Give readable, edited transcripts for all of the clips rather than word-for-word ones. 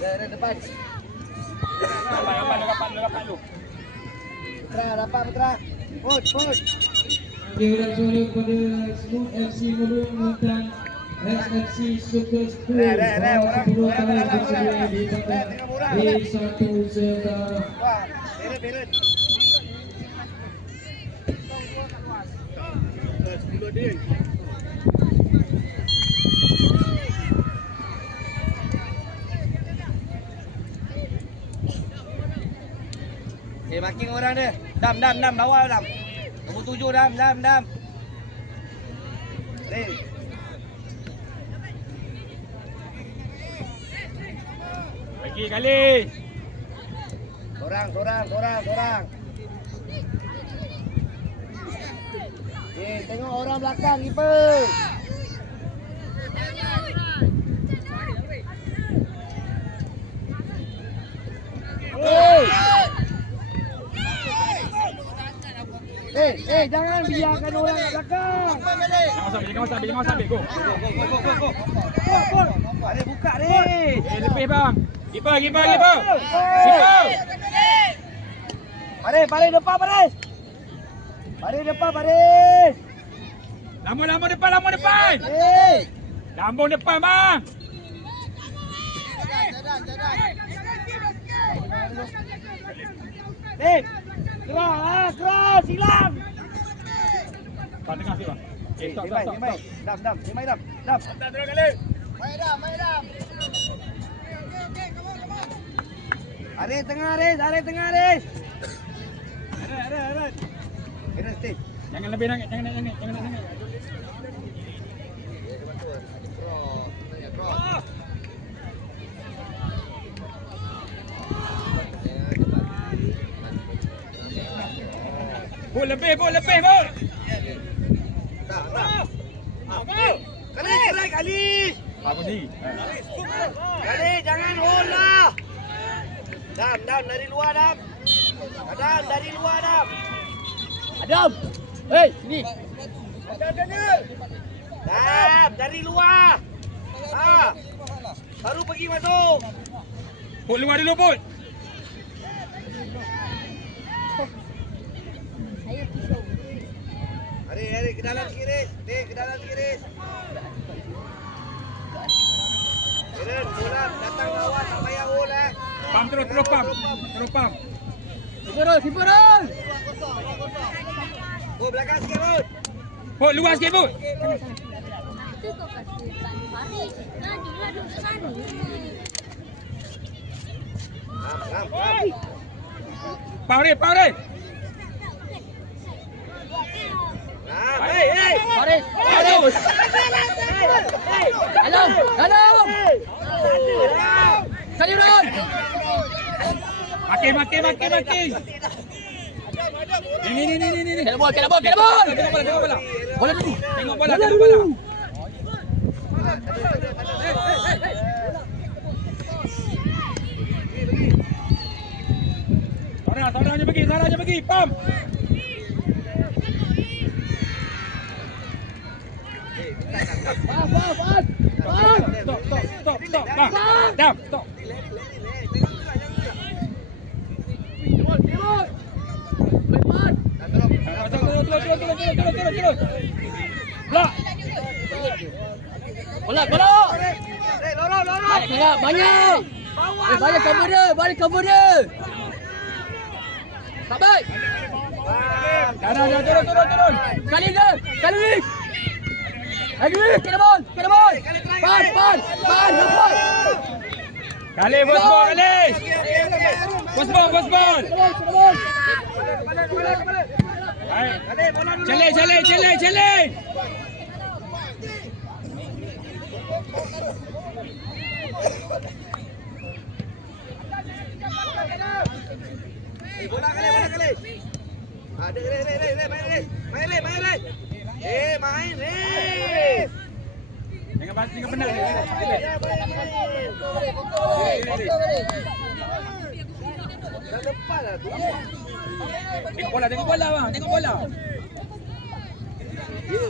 Dah depan. Rapat lu. Putra, dapat Putra. Put. Kira suara kepada Smooth FC Melung dan SFC Super School. Orang 10 tahun bersedia di tempat B1 Sementara. Wah, beret. Marking orang dia. Dam, bawah Dam. Nombor 7 Dam. Bagi kali. Sorang. Tengok orang belakang keeper. Jangan biarkan orang kat belakang. Jangan sambil. Go. Ada buka ni. Lebih bang. Keeper. Paris depan Paris. Paris. Lambung depan. Lambung depan bang. Keras, hilang. Bang tengah sikit bang. Stop. Dam. Terus kali. Main Dam. Aris tengah. Aris. Kena stay. Jangan lebih nangis. Jangan. Bol lebih. Kali. Apa ni? Kali, jangan hold lah. Dam, dari luar Dam. Adam. Hei, sini. Dam, dari luar. Baru pergi masuk. Bol luar dulu, Bol. Hari ke dalam kiri. Kira bola datang lawan tak payah hold eh. Pam terus pam. Keeper. Oh, belakang sikit Bud. Bol luar sikit, Bol. Pam dia. Hei. Faris. Halo. Kali ulang. Makin. Ini. Kena bola. Tengok bola. Bola dulu. Tengok bola. Sarah aja pergi. Pam. Stop. Bang. Stop. Terus. Blok. Bola. Lorong. Banyak. Balik cover dia. Tak baik. Dah, turun. Kali. Lagi, kena bol. Pan. Kali bos bol. Challenge. Bola kali. Ada main. Dengan benar. Dah depan lah tu. Tengok bola bang. Tengok bola. Ya,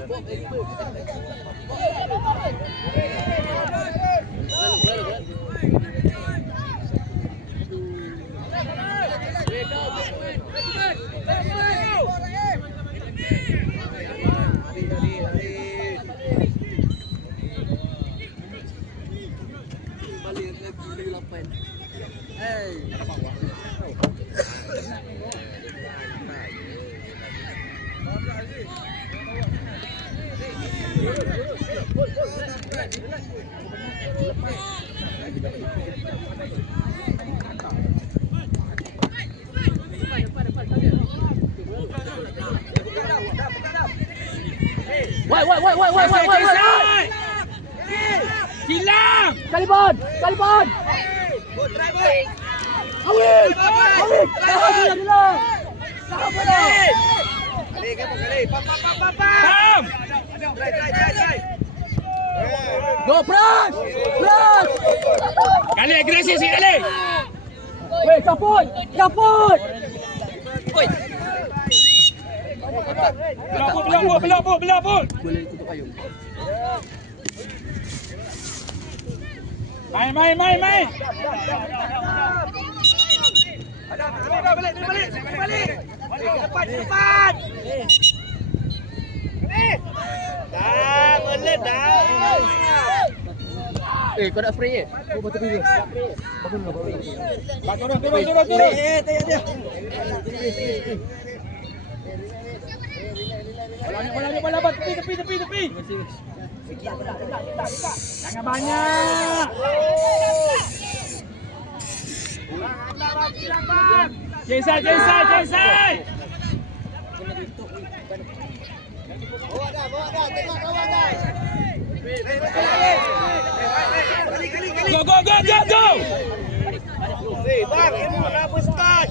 Woi. Hilang. Kalibon. Go, try boy. Awit. Tahan dulu. Kali, kali. Pam. Pam. Try. Go, press. Kali agresif sikit kali. Weh, kaput. Belok pun. Main. Balik. Ke depan. Dah, belet dah. Kau nak spray Kau betul dulu. Turun. Bola, tepi. Jangan banyak. Jensai. Bawa dah, tengok kawan dah. Go. Hey, bang, ilmu nak start.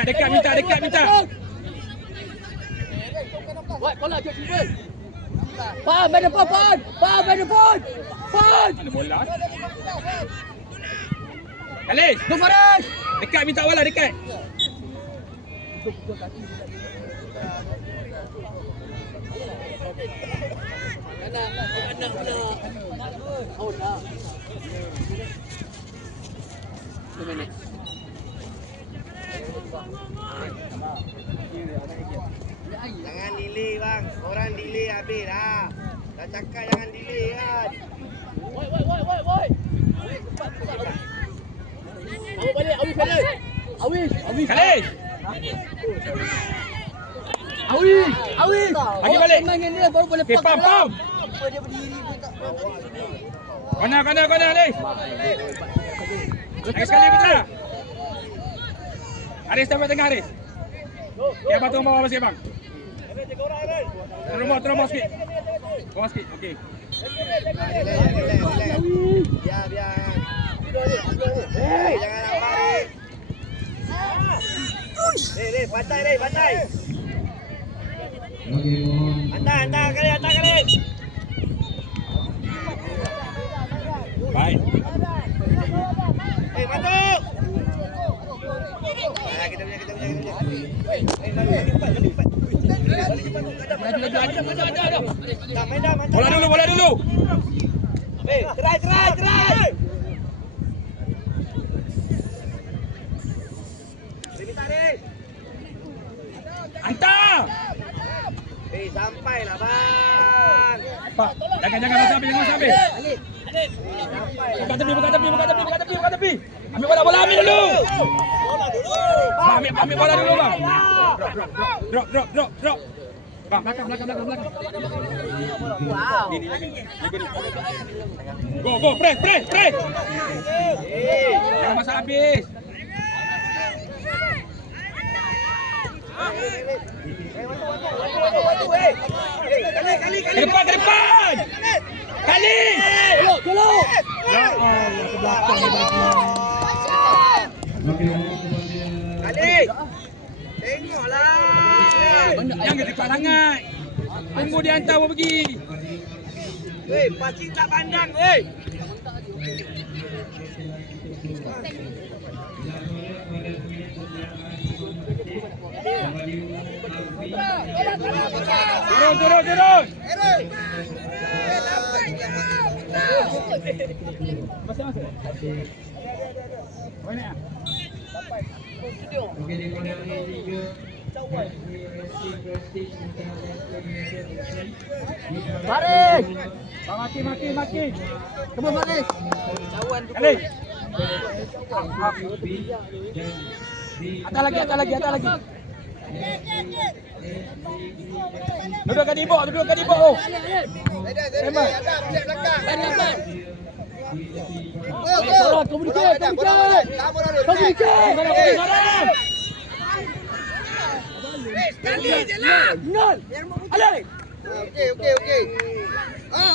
Dekat minta. Woi, bola je sini. Pam, main depan. Ada bola. Kali. Go Faris. Dekat minta bola dekat. Kanan pula. Oh, dah. 2 minit. Jangan delay bang. Orang delay habis dah. Dah cakap jangan delay kan. Woi. Awak balik, Awis. Kali. Awis. Bagi balik. Main dengan dia baru boleh Okey, pam. Apa dia berdiri pun tak. Kena, Alis. Lagi sekali kita. Aris sampai tengah, Aris. Okay, abang turun bawah sikit, bang. Turun bawah sikit. Bawah sikit, okey. Biar. Hey, jangan nak balik. Leh, pantai. Okey, mohon. Hantar kali. Baik. Masuk. Kita punya. Ada. Bola dulu. Try. Hantar. Sampailah bang. Pak, jangan masa habis. Buka tepi. Ambil bola dulu. Ambil bola dulu, bang. Drop. Bang, belakang. Go, press. Jangan masa habis. Ke depan. Kali. Tolong. Ya Allah, ke belakang. Okey, mohon kepada Kali. Tengoklah. Jangan dekat sangat. Tunggu dia hantar apa pergi. Weh, pacing tak pandang, weh. Turun. Masuk. Mana? Okey, di kolam ini juga Baris. Maki. Kembali baris. Kali. Atas lagi. Duduk di bawah. Tembak. Sorot, komunikasi. Sekali je lah. Nol. Alih. Okey.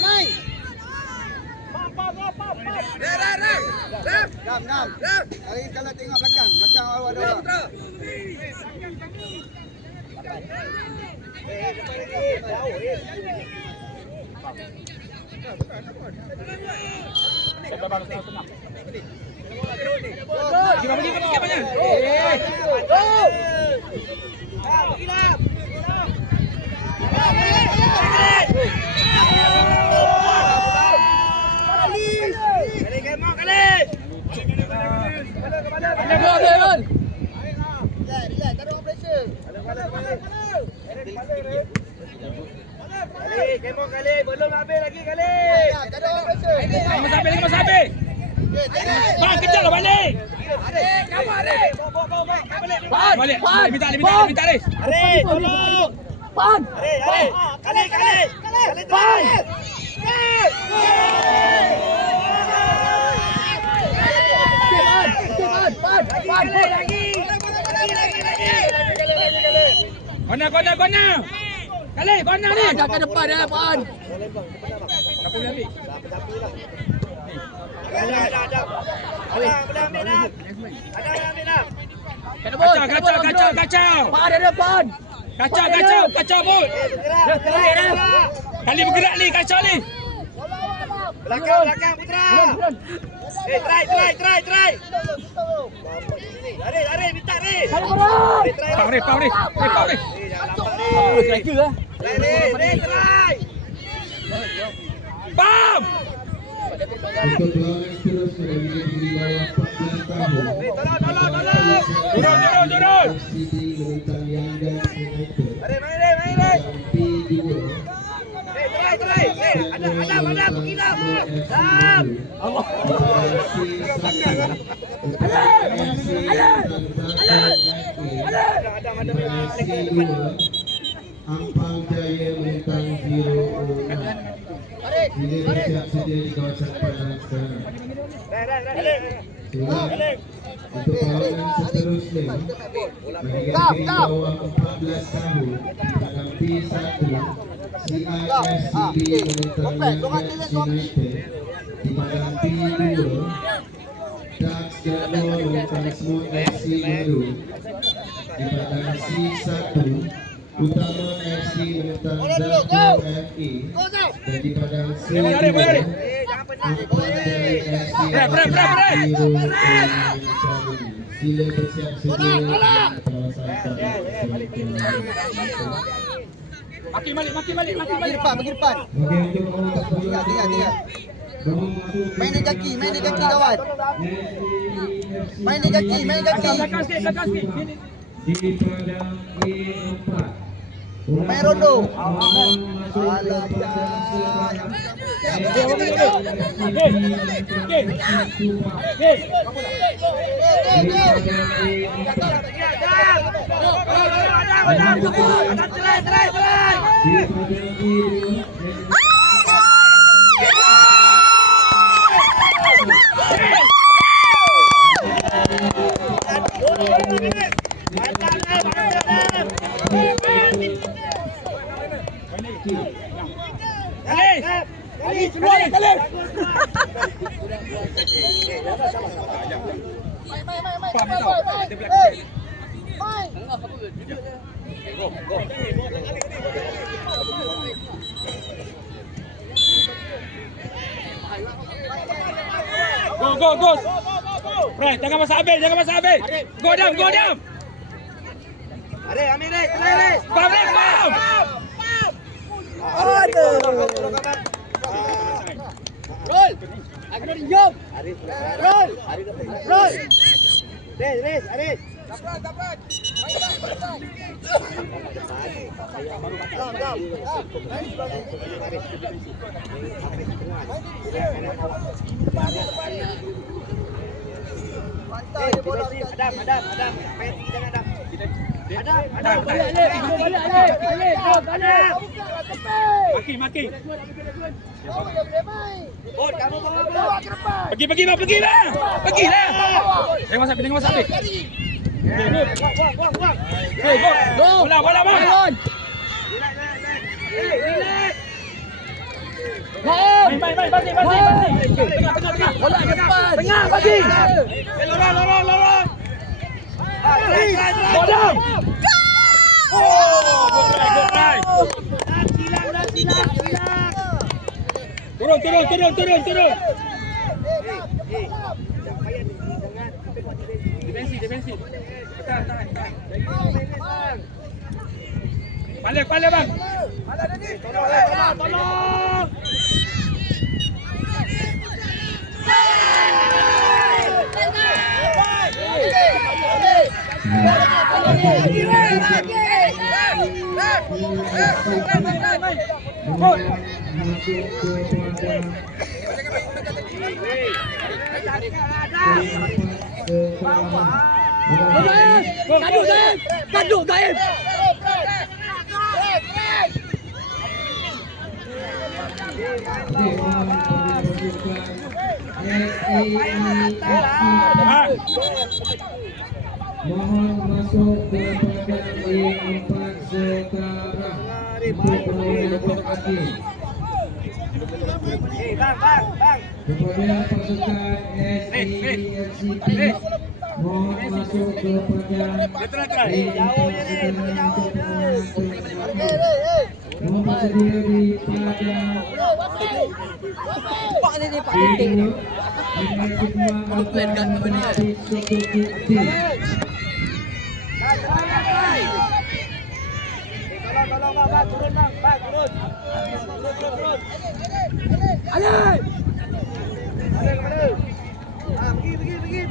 Main. Ram. Hari kalau tengok belakang awak ada orang. Pergi banyak. Kali belum habis lagi kali. Mas Habis. Bang, kejar lah balik. Balik. Minta Aris. Aris, tolong. Pan. Aris. Kali. Pan. Pan. Lagi. Kona. Kali, kona ni. Ada ke depan dah, Pan. Tak boleh ambil. Ada. Boleh ambil dah. Ada ambil dah. Kacau. Pan ada depan. Kacau bot. Bergerak. Kali bergerak ni, kacau ni. Belakang Putra. Try. Aris, minta Aris. Paus. Jangan lambat Aris. Try. Bam! untuk lawan seterusnya di bawah 14 tahun. Turun. Sidi Lintang Yanggan United. Main. P2. Try. Ada begini. Sam. Ampang Jaya Melintang 0. Ini bersiap sedia di kawasan padang sekarang. Untuk perlawanan seterusnya bagi yang di bawah 14 tahun dalam P1 CISCB Melintang Yanggan United di padang P2 Dax Jadwal Melintang Small FC Baru di padang C1 Utama FC Melintang Zafur FE dan di padang C2 Ampang Jaya FC Sila bersiap sedia di kawasan Maki balik. Bagi depan. Okey, untuk orang tiga. Main dia kaki kawan. Main dia kaki. Belakang sikit. Di padang E4. Main rondo. Kali. Go. Right, jangan masa habis. Go down. Aris, ambil Aris. Try Aris. Bang, bang. Turun gambar. Roll. Aku nak jump. Aris. Roll. Aris. Roll. Aris, Aris. Adam. Main tinggi jangan Adam. Adam. Balik Alif. Maki. Bot, kamu bawa. Pergi bang. Pergi lah. Tengok WhatsApp. Buang. Bola bang. Relax. Main. Basi. Tengah. Bola ke depan. Tengah, basi. Lorong. Bola. Good try. Silang. Turun. Jangan payah jangan. Defensi. Tahan. Bang. Balik bang. Tolong. Gaduh Gaib. Mohon masuk ke badan E4 sekarang untuk menunjukkan kaki. Bang. Kepada pasukan SEFC mohon masuk ke badan Jauh je ni, jauh je. mohon bersedia di padang Pak ni Pak E2 Titik. dengan semua akan menjadi suku bukti. Tolong bang, turun. Alif. Pergi.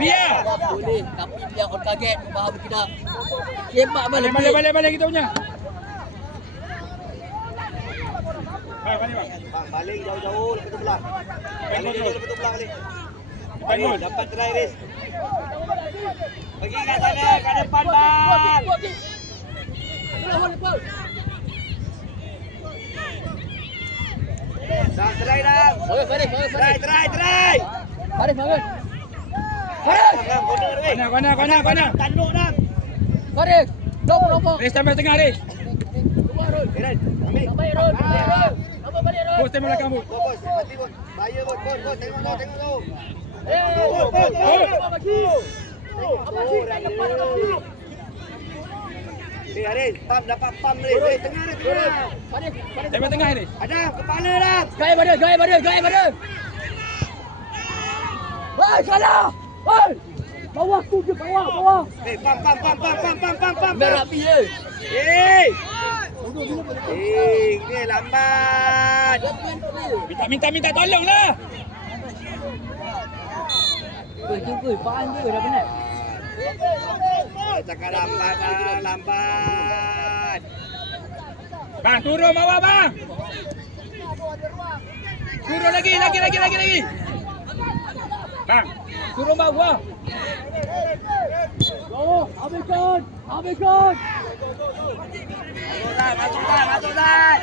Biar. Boleh, tapi dia orang kaget, faham tidak? Tembak balik. Balik kita punya. Balik. Bang, balik jauh-jauh lepas tu belah. Balik. Bangun. Dapat try Riz. Pergi kat sana, kat depan bang. Dah try dah. Farid. Try. Farid. Bang, corner weh. Kona. Tanduk dah. Farid. Nombor. Res sampai tengah Res. Eren, ambil. Baik Ron. Nombor balik Ron. Bos tembak belakang bos. Bos, mati bos. Bahaya bos. Tengok tu. Aris, dapat pam ni. Tengah. Tembak tengah Res. Ada kepala dah. Gaya pada. Woi, salah. Woi. Bawah tu je, bawah. Pam. Merah pi je. Ni lambat. Minta tolonglah. Tunggu, faham je dah penat. Cakap lambat. Bang, turun bawah bang. Turun lagi. Bang, turun bawah. Oh, habiskan. Masuk dah.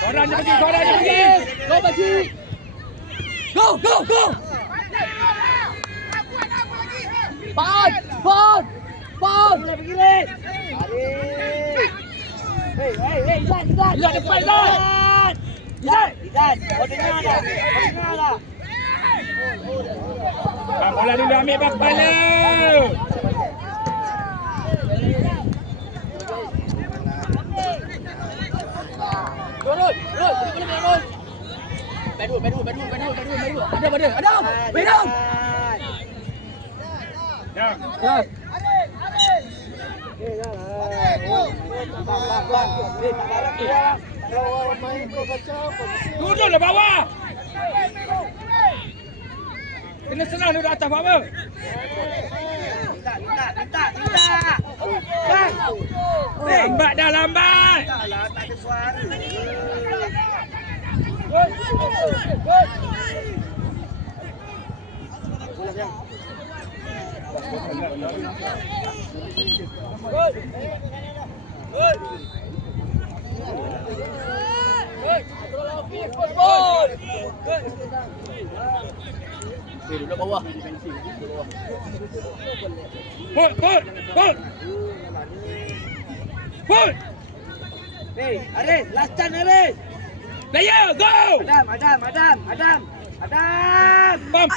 Korang je pergi. Go bagi. Go. Pan. Boleh pergi Len. Hei, Izan. Izan depan Izan. Izan. Kau dengar dah. Bang, bola dulu ambil bang kepala. Turun. Bedul. Ada. Bedul. Ya. Duduk di bawah. Kena senang duduk atas buat apa? Lambat dah, lambat. Tak ada suara. Duduk bawah. Put. Hey, Aris, last chance Aris. Player, go. Adam. Pam.